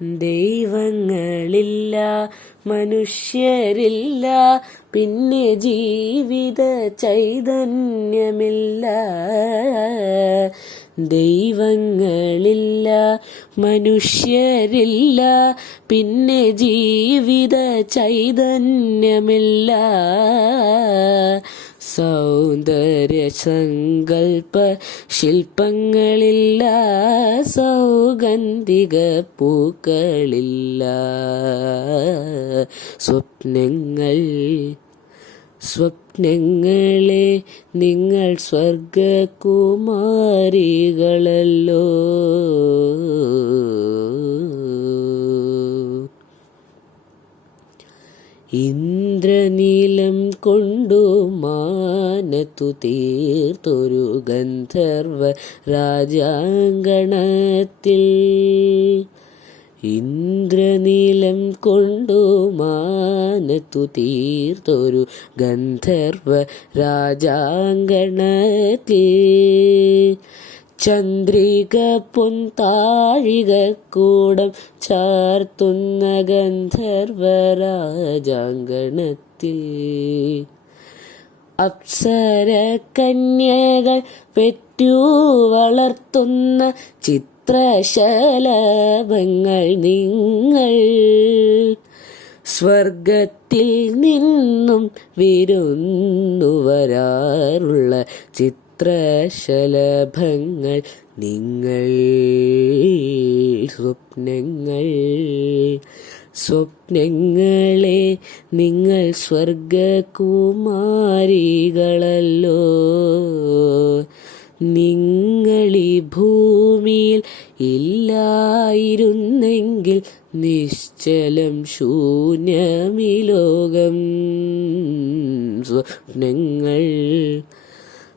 ദൈവങ്ങളില്ല മനുഷ്യരില്ല പിന്നെ ജീവിത ചൈതന്യമില്ല. ദൈവങ്ങളില്ല മനുഷ്യരില്ല പിന്നെ ജീവിത ചൈതന്യമില്ല. സൗന്ദര്യ സങ്കൽപ്പ ശില്പങ്ങളില്ല സൗഗന്ധിക പൂക്കളില്ല. സ്വപ്നങ്ങൾ സ്വപ്നങ്ങളെ നിങ്ങൾ സ്വർഗകുമാരികളല്ലോ. ഇന്ദ്രനീലം കൊണ്ടു മാനത്തു തീർത്തൊരു ഗന്ധർവ രാജാങ്കണത്തിൽ ഇന്ദ്രനീലം കൊണ്ടു മാനത്തു തീർത്തൊരു ഗന്ധർവ രാജാങ്കണത്തിൽ. ചന്ദ്രിക പൊൻതാഴിക കൂടം ചാർത്തുന്ന ഗന്ധർവ രാജാങ്കണത്തിൽ. അപ്സര കന്യകൾ പെറ്റു വളർത്തുന്ന ചിത്രശലഭങ്ങൾ നിങ്ങൾ സ്വർഗത്തിൽ നിന്നും വിരുന്നു വരാറുള്ള ചിത്രശലഭങ്ങൾ നിങ്ങൾ സ്വപ്നങ്ങൾ സ്വപ്നങ്ങളെ നിങ്ങൾ സ്വർഗകുമാരികളല്ലോ. നിങ്ങളീ ഇല്ലായിരുന്നെങ്കിൽ നിശ്ചലം ശൂന്യമി ലോകം. സ്വപ്നങ്ങൾ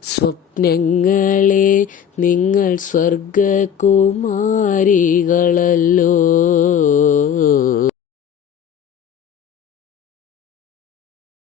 സ്വപ്നങ്ങളെ നിങ്ങൾ സ്വർഗകുമാരികളല്ലോ